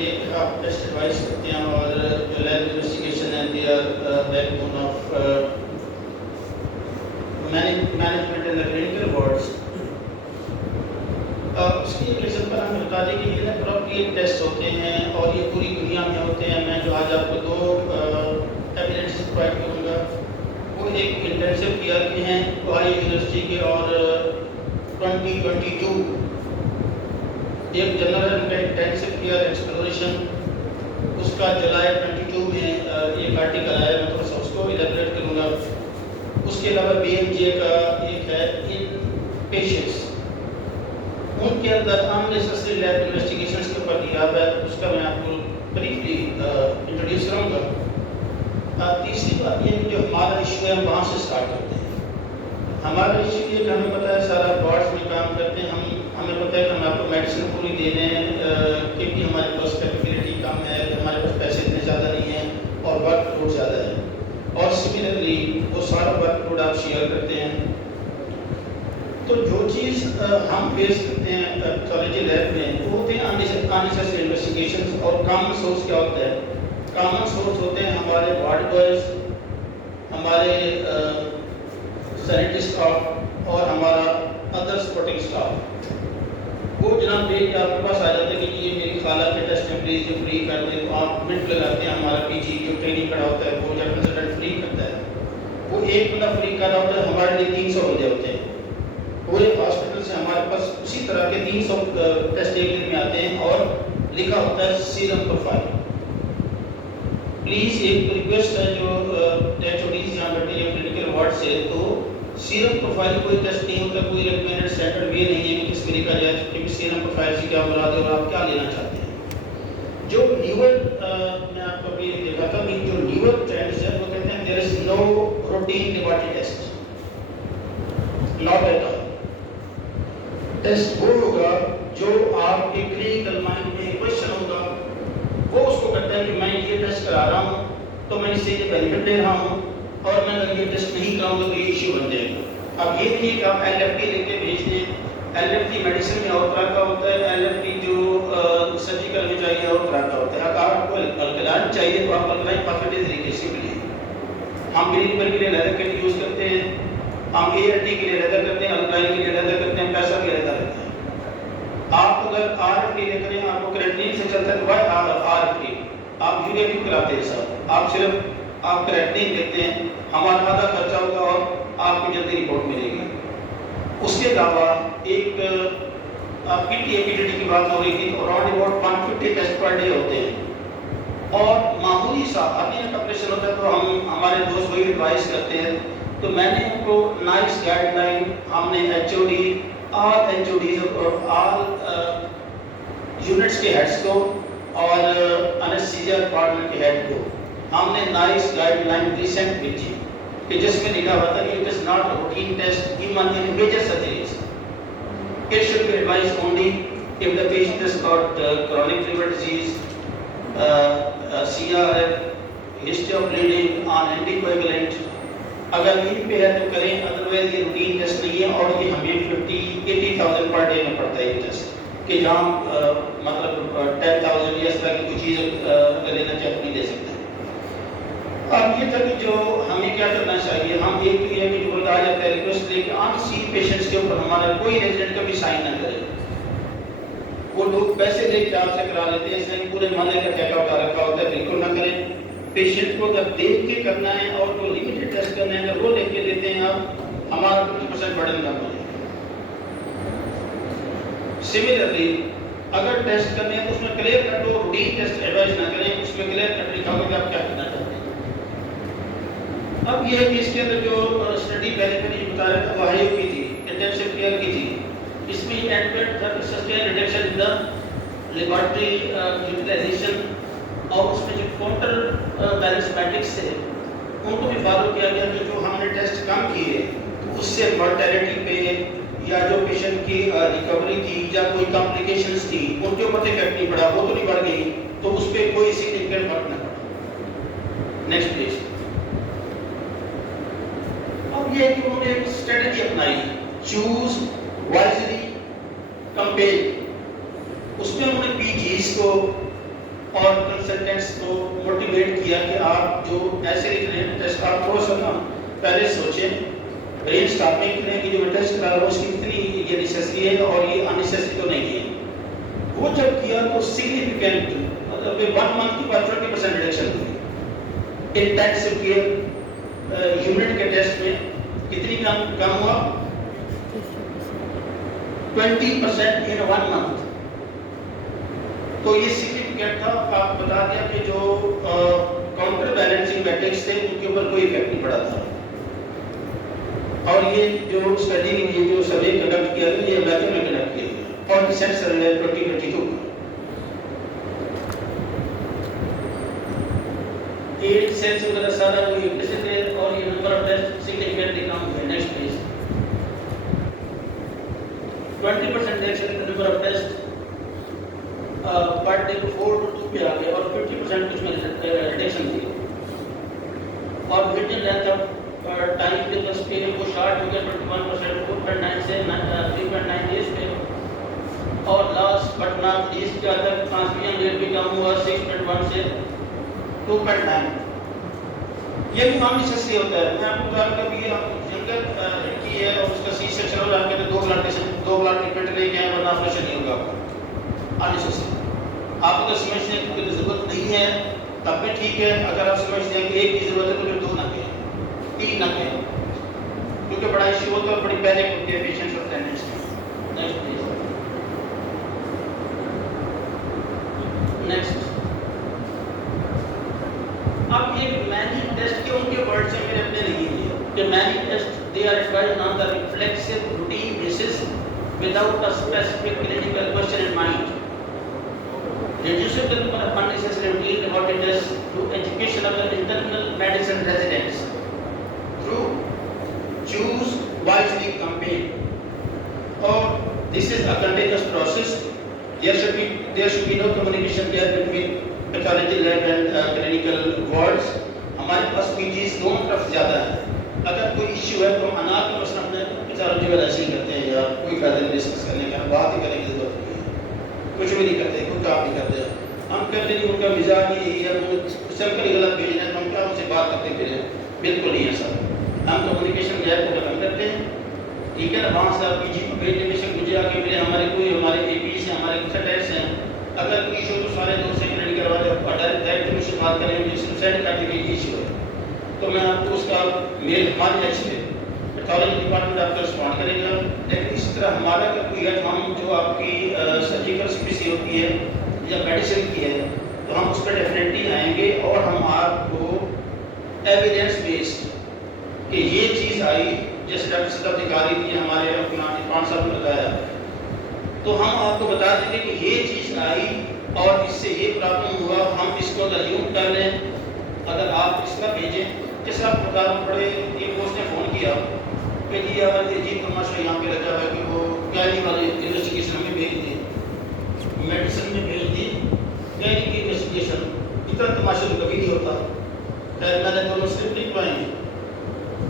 یہ کہ آپ ٹیسٹ ایڈوائز کرتے ہیں اور جو لیب انویسٹیگیشن ہے they are backbone of management in clinical words. اس کی ایک ریزن پر ہمیں بتا دیں کہ یہ اپروپریٹ ٹیسٹ ہوتے ہیں اور یہ پوری دنیا میں ہوتے ہیں. میں جو آج آپ کو 2 ایویڈنس پرووائڈ کروں گا وہ ایک انٹینسو کیئر کے ہیں اوہایو یونیورسٹی کے اور 2022 ایک جنرل انٹینسو کیئر ایکسپلوریشن اس کا جولائی 22 میں ایک آرٹیکل آیا. میں تھوڑا سا اس کو ایلیبریٹ کروں گا. اس کے علاوہ بی ایم جے کا ایک ہے ان پیشنٹس، ان کے اندر unnecessary لیب انویسٹیگیشنز کے اوپر دیا ہے. اس کا میں آپ کو بریفلی انٹروڈیوس کروں گا. تیسری بات یہ کہ جو ہمارا ایشو ہے ہم وہاں سے اسٹارٹ کرتے ہیں. ہمارا ایشو یہ کہ ہمیں پتہ ہے سارا وارڈس میں کام کرتے ہیں. ہمیں پتہ ہے کہ ہم آپ کو میڈیسن پوری دے دیں کیونکہ ہمارے پاس کیپیبلٹی کم ہے، ہمارے پاس پیسے اتنے زیادہ نہیں ہیں اور ورک لوڈ زیادہ ہے. اور سملرلی وہ سارا ورک لوڈ آپ شیئر کرتے ہیں. تو جو چیز ہم فیس کرتے ہیں پیتھولوجی لیب میں وہ ہوتے ہیں unnecessary انویسٹیگیشنز. اور کامن سورس کیا ہوتا ہے؟ کامن سورس ہوتے ہیں ہمارے وارڈ بوائز، ہمارے سینیٹری اسٹاف اور ہمارا ادر سپورٹنگ اسٹاف. وہ جناب دیکھ کے آپ کے پاس آ جاتے ہیں کہ یہ میری خالہ کے ٹیسٹ میں پلیز جو فری کر دیں. تو آپ منٹ لگاتے ہیں. ہمارا پی جی جو ٹریننگ کھڑا ہوتا ہے وہ جب کنسلٹنٹ فری کرتا ہے وہ ایک بندہ فری کر رہا ہوتا ہے. ہمارے لیے 300 بندے ہوتے ہیں. پورے ہاسپٹل سے ہمارے پاس اسی طرح کے 300 ٹیسٹ ایک دن میں آتے ہیں اور لکھا ہوتا ہے سیرم پروفائل. پلیز ایک ریکویسٹ ہے جو ایچ او ڈیز یہاں بیٹھے ہیں کلینکل وارڈ سے، تو سیرم پروفائل کوئی ٹیسٹ نہیں ہوتا، کوئی ریکمینڈڈ اسٹینڈرڈ وے نہیں ہے کہ کس میں لکھا جائے کہ سیرم پروفائل سے کیا مراد ہے اور آپ کیا لینا چاہتے ہیں. جو لیور میں آپ کو ابھی دیکھا تھا کہ جو لیور ٹرینڈز ہے وہ کہتے ہیں there is no routine laboratory test, not at all. Test وہ ہوگا جو آپ کے کلینکل مائنڈ میں کوشچن ہوگا وہ اس کو کرتا ہے کہ میں یہ ٹیسٹ کرا رہا ہوں تو میں اس سے یہ بینیفٹ لے رہا ہوں اور میں اگر یہ ٹیسٹ نہیں کراؤں گا تو یہ ایشو بن جائے گا. اب یہ نہیں ہے کہ آپ ایل ایف ٹی لے کے بھیج دیں. ایل ایف ٹی میڈیسن میں اور طرح کا ہوتا ہے، ایل ایف ٹی جو سرجیکل میں چاہیے اور طرح کا ہوتا ہے. اگر آپ کو الکلائن چاہیے تو آپ الکلائن پاکیٹیز طریقے سے ملیں. ہم گرین کے لیے لیدر کٹ یوز کرتے ہیں، ہم اے ایل ٹی کے لیے لیدر کرتے ہیں، الکلائن کے لیے لیدر کرتے ہیں، پیسہ کے لیے لیدر کرتے ہیں. آپ اگر آر ایف ٹی لے کریں آپ کو کریٹنین سے چلتا ہے تو وائی آر ایف ٹی آپ یوریا کیوں کراتے ہیں صاحب؟ آپ صرف آپ کریٹنین دیتے ہیں، ہمارا آدھا خرچہ ہوگا اور آپ کو جلدی رپورٹ ملے گی. اس کے علاوہ ایک P T A P T کی بات ہو رہی تھی، around about 150 test per day ہوتے ہیں اور معمولی سا ابھی ایک آپریشن ہوتا ہے تو ہم ہمارے دوست وہی ایڈوائز کرتے ہیں. تو میں نے ان کو نائس گائیڈ لائن ہم نے H O D all H O Ds اور آل یونٹس کے ہیڈس کو اور انستھیزیا ڈپارٹمنٹ کے ہیڈ کو ہم نے نائس گائیڈ لائن ریسنٹ بھیجی کہ جس میں لکھا ہوا تھا کہ it is not a routine test even in major surgeries. It should be advised only if the patient has got chronic liver disease, CRF, history of bleeding on anticoagulant. اگر ان پہ ہے تو کریں، ادروائز یہ روٹین ٹیسٹ نہیں ہے اور یہ ہمیں 50-80,000 پر ڈے میں پڑتا ہے یہ ٹیسٹ کہ جہاں مطلب 10,000 یا اس طرح کی کوئی چیز اگر لینا چاہے تو نہیں دے سکتے. اب یہ تھا کہ جو ہمیں کیا کرنا چاہیے، ہم ایک تو یہ کہ جو بتایا جاتا ہے ریکویسٹ لے کہ ان سین پیشنٹس کے اوپر ہمارا کوئی ریزیڈنٹ کا بھی سائن نہ کرے. وہ لوگ پیسے لے کے آپ سے کرا لیتے ہیں، اس لیے پورے محلے کا ٹیکا اٹھا رکھا ہوتا ہے، بالکل نہ کریں. پیشنٹ کو اگر دیکھ کے کرنا ہے اور جو لمیٹڈ ٹیسٹ کرنا ہے اگر وہ لے کے دیتے ہیں آپ ہمارا 50% برڈن کم ہو جائے. سملرلی اگر ٹیسٹ کرنے ہیں تو اس میں کلیئر کٹ ہو، روٹین ٹیسٹ ایڈوائز نہ کریں، اس میں کلیئر کٹ لکھا ہو کہ آپ کیا کرنا چاہتے ہیں. اب یہ ہے کہ اس کے اندر جو اسٹڈی پہلے میں نے بتا رہا تھا اوہایو کی تھی، انٹینسو کیئر کی تھی. اس میں ایڈمٹ تھا کہ sustain reduction in the laboratory utilization اور اس میں جو کاؤنٹر بیلنس میٹرکس تھے ان کو بھی فالو کیا گیا کہ جو ہم نے ٹیسٹ کم کیے اس سے مرٹیلٹی پہ یا جو پیشنٹ کی ریکوری تھی یا کوئی کمپلیکیشنز تھی ان کے اوپر افیکٹ نہیں پڑا، وہ تو نہیں بڑھ گئی تو اس پہ کوئی سگنیفیکنٹ فرق نہ پڑا. Next please. اب یہ ہے کہ انہوں نے ایک اسٹریٹجی اپنائی، چوز وائزلی کمپیئر. اس میں انہوں نے پی جیز کو اور کنسلٹنٹس کو موٹیویٹ کیا کہ آپ جو ایسے لکھ رہے ہیں ٹیسٹ آپ تھوڑا سا نا پہلے سوچیں، برین اسٹارٹنگ کریں کہ جو میں ٹیسٹ کرا رہا ہوں اس کی کتنی یہ نیسیسری ہے اور یہ انیسیسری تو نہیں ہے۔ وہ جب کیا تو سگنیفیکینٹ مطلب 1 منتھ کی بعد 20% ریڈکشن ہوئی انٹینسو کیئر یونٹ کے ٹیسٹ میں۔ کتنی کم ہوا؟ 20% in 1 month۔ تو یہ سگنیفیکینٹ تھا۔ آپ بتا دیا کہ جو کاؤنٹر بیلنسنگ میٹرکس تھے ان کے اوپر کوئی افیکٹ نہیں پڑا تھا۔ اور یہ جو اسٹڈی یہ جو سروے کنڈکٹ کیا گیا یہ امریکہ میں کنڈکٹ کیا گیا اور ریسنٹ سروے 2022 کا۔ 8 سیلز وغیرہ سارا کوئی کیسے تھے اور یہ نمبر آف ٹیسٹ سگنیفیکینٹلی کم ہوئے۔ Next please. 20% reduction in number of test per day کو 4 to 2 پہ آ گیا اور 50% کچھ میں ریڈکشن تھی اور میڈین لینتھ آف ٹائم کے بس پہ وہ شارٹ ہو گیا 21% 4.9 سے 3.9 ایئرس پہ۔ اور لاسٹ بٹ ناٹ لیسٹ کیا تک ٹرانسمیشن ریٹ بھی کم ہوا 6.1 سے 2.9۔ یہ بھی معاملہ سستی ہوتا ہے۔ میں آپ کو بتا رہا کہ ینگر لڑکی ہے اور اس کا سی سیکشن ہو رہا ہے 2 بلاڈ ٹریٹمنٹ لے کے آئے ورنہ آپریشن نہیں ہوگا آپ کا انیسیسری۔ آپ اگر سمجھتے ہیں کہ ضرورت نہیں ہے تب بھی ٹھیک ہے، اگر آپ سمجھتے ہیں کہ ایک کی ضرورت ہے تو پھر 2 نہ کہیں 3 نہ کہیں، کیونکہ بڑا ایشو ہوتا ہے اور بڑی پینک ہوتی ہے پیشنٹس اور اٹینڈنٹس میں۔ Next please. نیکسٹ۔ اب یہ مینی ٹیسٹ کے ان کے ورڈ سے میرے اپنے نہیں ہیں کہ many test they are advised on the reflexive routine basis without a specific clinical question in mind. Reducing the number of unnecessary routine laboratory tests through education of the internal medicine residents through Choose Wisely campaign. Or this is a continuous process. There should be no communication gap between pathology lab and clinical wards. ہمارے پاس PGs دونوں طرف زیادہ ہیں۔ اگر کوئی issue ہے تو ہم انار کا مسئلہ اپنے پیتھولوجی والا ایسے ہی کرتے ہیں یا کوئی فائدہ نہیں ڈسکس کرنے کا، بات ہی کرنے کی ضرورت نہیں ہے، کچھ بھی نہیں کرتے، کوئی کام نہیں کرتے۔ ہم کہتے ہیں ان کا مزاج یہی ہے، وہ سمپل غلط بھیج رہے ہیں تو ہم کیا ان سے بات کرتے پھریں؟ بالکل نہیں ہے سر۔ ہم کمیونیکیشن گیپ کو ختم کرتے ہیں، ٹھیک ہے نا؟ وہاں سے آپ PG کو بھیجنے میں سے مجھے آ کے ملے، ہمارے APs ہیں، ہمارے کنسلٹنٹس ہیں، اگر کوئی ایشو تو سارے دوست سے ریڈی کروا دیں اور ڈائریکٹ مجھ سے بات کریں، مجھے صرف سینڈ کر دیں کہ یہ ایشو ہے تو میں آپ کو اس کا میل ہمارے ایچ پہ پیتھولوجی ڈپارٹمنٹ آپ کو رسپونڈ کرے گا۔ لیکن اس طرح ہمارا اگر کوئی ہے ہم جو آپ کی سرجیکل CPC ہوتی ہے یا میڈیسن کی ہے تو ہم اس پہ ڈیفینیٹلی آئیں گے اور ہم آپ کو ایویڈنس بیسڈ کہ یہ چیز آئی، جیسے ڈاکٹر صدر دکھا رہی تھی ہمارے عرفان صاحب نے بتایا، تو ہم آپ کو بتا دیں گے کہ یہ چیز آئی اور اس سے یہ پرابلم ہوا، ہم اس کو ترجمہ کر لیں۔ اگر آپ اس کا بھیجیں، جیسے آپ بتا پڑے ایک دوست نے فون کیا کہ جی عجیب تماشا یہاں پہ لگا ہے کہ وہ گائنی والے انویسٹیگیشن ہمیں بھیج دی، میڈیسن میں بھیج دی، گائنی کی انویسٹیگیشن، اتنا تماشا تو کبھی نہیں ہوتا۔ خیر میں نے دونوں صرف لکھوائیں،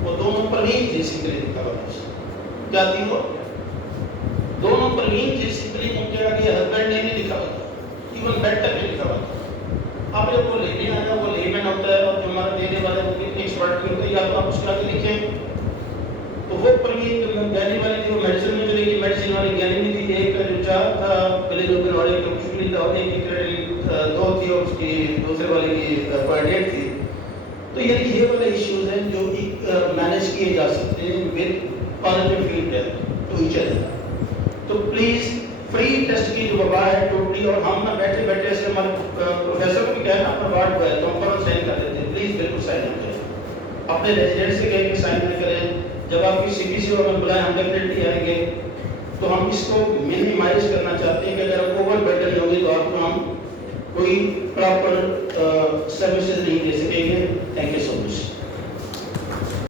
وہ دونوں پروین تھے سمپلی لکھا ہوا، کیا تھی وہ دونوں پروین تھے سمپلی، کیونکہ آگے ہسبینڈ نے نہیں لکھا ہوا تھا، ایون بیڈ تک نہیں لکھا ہوا تھا۔ اب جب وہ لینے آیا وہ لیمن ہوتا ہے اور جو ہمارا دینے والا وہ بھی ایکسپرٹ بھی ہوتا ہے، یا تو آپ اس کے آگے لکھیں تو وہ پروین جو گینی والی تھی وہ میڈیسن میں چلے گی، میڈیسن والی گینی میں تھی، ایک کا جو چار تھا پہلے جو پھر والے کا کچھ بھی نہیں تھا اور ایک کی 2 تھی اور اس کی دوسرے والے کی 0.8 تھی۔ تو یعنی یہ والے ایشوز ہیں جو مینیج کیے جا سکتے ہیں with positive feedback to each other. تو پلیز فری ٹیسٹ کی جو وبا ہے ٹوٹلی، اور ہم نہ بیٹھے بیٹھے ایسے ہمارے پروفیسر کو بھی کہنا اپنا وارڈ بوائے تو ہم فوراً سائن کر دیتے ہیں، پلیز بالکل سائن نہ کریں، اپنے ریزیڈنٹ سے کہیں کہ سائن نہ کریں۔ جب آپ کی CPC اور ہمیں بلائیں ہم ڈیفینیٹلی آئیں گے، تو ہم اس کو منیمائز کرنا چاہتے ہیں کہ اگر ہم اوور برڈن ہوگی تو آپ کو ہم کوئی پراپر سروسز نہیں دے سکیں گے۔ Thank you so